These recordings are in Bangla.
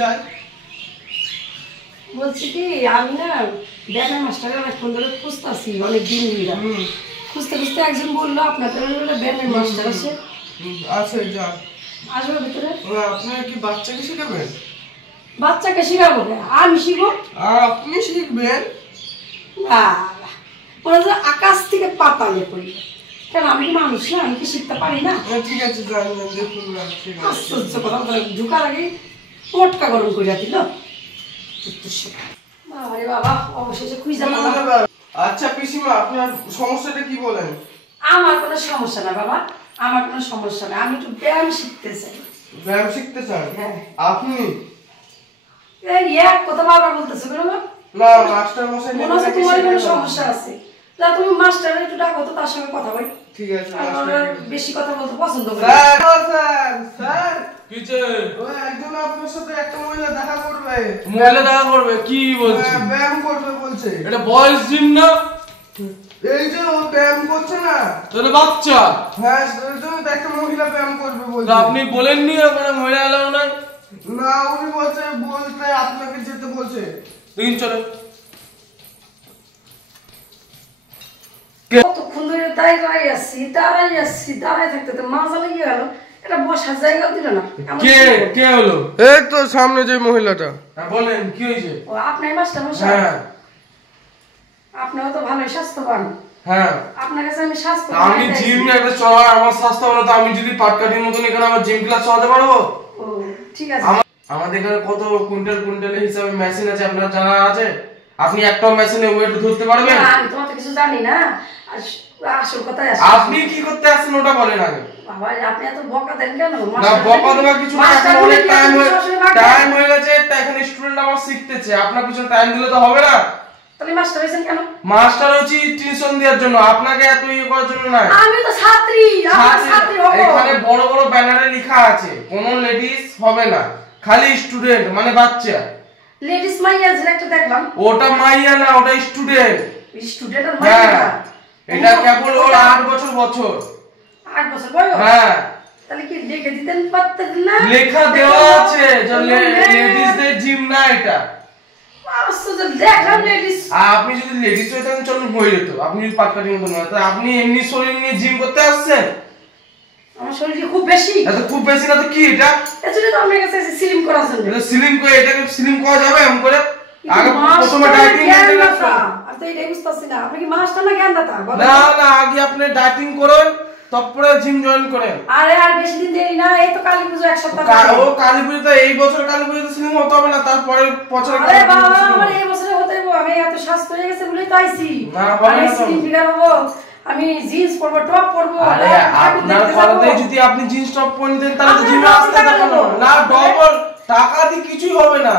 চাই? বলছি কি আমি না ব্যায়ামের মাস্টারে অনেকক্ষণ ধরে খুঁজতেছি, অনেক দিন ধরে খুঁজতে খুঁজতে একজন বললো আপনাদের ব্যায়ামের মাস্টার আছে। আছে, যান আসবে ভিতরে। আপনারা কি বাচ্চাকে শেখাবেন? বাচ্চাকে শেখাবো? আমি শিখবো? আপনি শিখবেন? ওরা যে আকাশ থেকে পাতালে পড়ি, কেন আমি কি মানুষ না? আমি কি শিখতে পারি না? ঠিক আছে, যান দেখুন। আশ্চর্য কথা, ঢুকার আগে পটকা গরম করে দিল। আরে বাবা, অবশেষে খুঁজে পেলাম। আচ্ছা পিসিমা, আপনার সমস্যাটা কি বলেন? আমার কোনো সমস্যা না বাবা, আমার কোনো সমস্যা না। আমি একটু ব্যায়াম শিখতে চাই। ব্যায়াম শিখতে চান? হ্যাঁ। আপনি এই এক কথা বারবার বলতেছো কেন? না, মাস্টার মশাই মনে হচ্ছে তোমার কোনো সমস্যা আছে। তা তুমি মাস্টার একটু ডাকো তো, তার সঙ্গে কথা বলি। ঠিক আছে। আমার বেশি কথা বলতে পছন্দ করি। স্যার কিছে? ওই একজন আপনার সাথে একটা মহিলা দেখা করবে। মহিলা দেখা করবে? কি বলছে? ব্যায়াম করবে বলছে। এটা বয়েজ জিম না? এই যে ও ব্যায়াম করছে না, তাহলে বাচ্চা। হ্যাঁ ওই জন্য একটা মহিলা ব্যায়াম করবে বলছে। আপনি বলেননি ওখানে মহিলা এলাও নাই? না, উনি বলতে আপনাকে যেতে বলছে। দিন চলে। কতক্ষণ ধরে দাঁড়াই আসছি, দাঁড়াই থাকতে তো মাজা লেগে গেল। এটা বসার জায়গাও দিল না। কে হলো? এই তো সামনে যে মহিলাটা। বলেন কি হয়েছে? ও আপনার মাস্টার মশাই? হ্যাঁ। আপনিও তো ভালোই স্বাস্থ্যবান। হ্যাঁ। আপনার কাছে আমি স্বাস্থ্য আমি জিম একটা চলা, আমার স্বাস্থ্য ভালো, তো আমি যদি পাটকাঠির মতন এখানে আমার জিম ক্লাস চালাতে পারবো? ও ঠিক আছে। আমাদের এখানে কত কুইন্টালের হিসাবে মেশিন আছে, আপনার জানা আছে? আপনি একটা মেশিনে ওয়েট ধরতে পারবেন? না, আমি তোমার কিছু জানি না। আসল কথাই আসে। আপনি কি করতে আসছেন ওটা বলেন আগে। বাবা আপনি এত বকা দেন কেন? না বকা দেওয়ার কিছু না, এখন অনেক টাইম হয়ে গেছে, এখন স্টুডেন্ট আমার শিখতেছে, আপনার কিছু টাইম দিলে তো হবে না। তাহলে মাস্টার হইছেন কেন? মাস্টার হচ্ছে টিউশন দেওয়ার জন্য, আপনাকে এত ইয়ে করার জন্য না। আমি তো ছাত্রী, আমার ছাত্রী হব। এখানে বড় বড় ব্যানারে লেখা আছে কোন লেডিস হবে না, খালি স্টুডেন্ট মানে বাচ্চা। লেডিস মাইয়া যে একটা দেখলাম, ওটা মাইয়া না, ওটা স্টুডেন্ট। স্টুডেন্ট আর মাইয়া না? এটা কেবল ওর 8 বছর। 8 বছর বয়স? হ্যাঁ। তাহলে কি লিখে দিতেন পারতেন না? লেখা দেওয়া আছে যে লেডিসদের জিম না এটা। আশ্চর্য, দেখলাম লেডিস। আপনি যদি লেডিস হয়ে থাকেন চলুন হয়ে যেত, আপনি যদি পাটকাঠির মতো না, আপনি এমনি শরীর নিয়ে জিম করতে আসছেন? আমার শরীর খুব বেশি। এত খুব বেশি না তো কি এটা? এজন্য তো আপনার কাছে স্লিম করার জন্য। এটা স্লিম করে, এটাকে স্লিম করা যাবে এমন করে? আগে প্রথমে ডায়েটিং করতে হবে। আমি তো এটাই বুঝতাছি না, আপনি কি মাস্টার না জ্ঞানদাতা? না না, আগে আপনি ডায়েটিং করেন, তারপরে জিম জয়েন করেন। আরে আর বেশি দিন দেরি না, এই তো কালী পূজা 1 সপ্তাহ। ও কালী পুজো তো এই বছর কালী পুজো তো স্লিম হতে হবে না, তারপরে বছরে আরে বাবা আমার এই বছরে হতে হবে। আমি এত স্বাস্থ্য হয়ে গেছে বলেই তো আইছি। আমি স্লিম ফিগার হবো, আমি জিন্স পরবো, টপ পরবো। আরে আপনার কথাতে যদি আপনি জিন্স টপ পরে দেন তাহলে তো জিমে আসতে হবে না। ডবল টাকা দিয়ে কিছুই হবে না।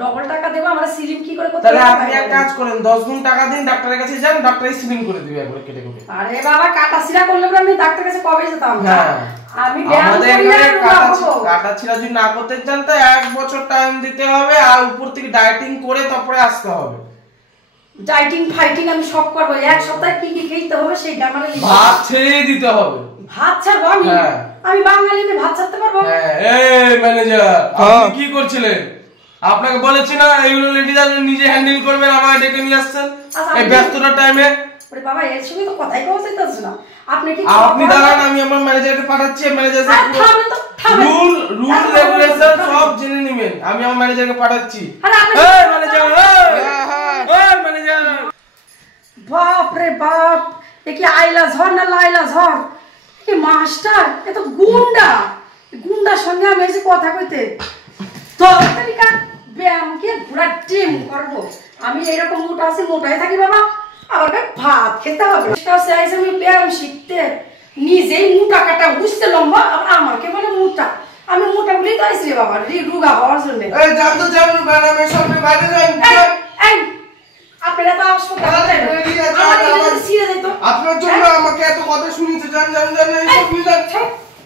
ডবল টাকা দেব, আমরা স্লিম কি করে করতে? তাহলে আপনি এক কাজ করেন, 10 গুণ টাকা দিন, ডাক্তারের কাছে যান, ডাক্তারই স্লিম করে দিবে একবার কেটে কেটে। আরে বাবা কাটা ছিড়া করলে আমি ডাক্তারের কাছে কবে যেতাম? হ্যাঁ, আমি ব্যায়াম করি না। কাটা ছিড়া যদি না করতে চান তো 1 বছর টাইম দিতে হবে, আর উপর থেকে ডায়েটিং করে তারপরে আসতে হবে। ডায়েটিং ফাইটিং আমি সব করব। 1 সপ্তাহে কি কি খেতে হবে সেইটা আমাকে লিখে ভাত ছেড়ে দিতে হবে। ভাত ছাড়বো আমি? হ্যাঁ। আমি বাঙালি, আমি ভাত ছাড়তে পারবো? হ্যাঁ। এই ম্যানেজার, আপনি কি করছিলেন? আপনাকে বলেছি না এইগুলো লেডিস আপনি নিজে হ্যান্ডেল করবেন, আমায় ডেকে নিয়ে আসছেন এই ব্যস্ততার টাইমে। ওরে বাবা এর সঙ্গে তো কথাই কওয়া যাইতাছে না। আপনি কি দাঁড়ান, আমি আমার ম্যানেজারকে পাঠাচ্ছি, ম্যানেজার রুল থামেন। রেগুলেশন সব জেনে নেবেন। আমি আমার ম্যানেজারকে পাঠাচ্ছি। আরে আপনি এই ম্যানেজার, এই ম্যানেজার। বাপ রে বাপ, এ কি আইলা ঝড় না লাইলা ঝড়? কি মাস্টার, এ তো গুন্ডা। গুন্ডার সঙ্গে আমি এসে কথা কইতে তো তরিকা ব্যায়ামকে পুরা টিম করবো। আমি এইরকম মোটা আছি, মোটাই থাকি বাবা, আবার ভাত খেতে হবে। আমি ব্যায়াম শিখতে, নিজেই মোটা কাটা বুঝতে লম্বা, আবার আমাকে বলে মোটা। আমি মোটা বলেই তো আইসি বাবা, রুগা হওয়ার জন্য। এই যান তো যান, ব্যায়ামের সামনে বাইরে যান। এই আপনারা তো হাসপাতালে যান, আমাকে যদি ছিঁড়ে যেত। আপনার জন্য আমাকে এত কথা শুনিতে, যান যান যান, এই সব নিয়ে যান।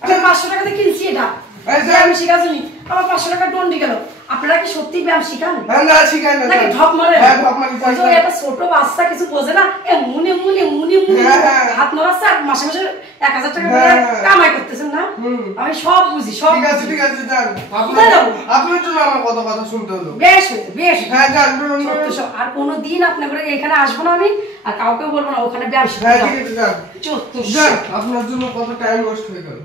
আমি 500 টাকা দিয়ে কিনছি এটা। এই যে- ব্যায়াম শিখাচ্ছি আমার 500 টাকা দণ্ডি গেল। আপনারা কি সত্যি ব্যায়াম শিখান হ্যাঁ না শিখাই না নাকি ঢপ মারে? হ্যাঁ ঢপ মারি ওই যে একটা ছোট বাচ্চা কিছু বোঝে না, এ মুনি মুনি মুনি মুনি হ্যাঁ, হ্যাঁ। হাত মারাচ্ছে আর মাসে মাসে 1000 টাকা করে হ্যাঁ, হ্যাঁ। কামাই করতেছেন না? আমি সব বুঝি, সব ঠিক আছে বুঝি। ঠিক আছে যান কোথায় যাবো? আপনার জন্য আমার কত কথা শুনতে হলো বেশ হয়েছে, বেশ হয়েছে। হ্যাঁ যান বেরোন, সত্য বেরোন। সব। আর কোনোদিন আপনার ঘরে এখানে আসবো না আমি, আর কাউকে বলবো না ওখানে ব্যায়াম শিখতে হ্যাঁ যাও। ঠিক আছে যান চত্বর যান সব। আপনার জন্য কত টাইম ওয়েস্ট হয়ে গেল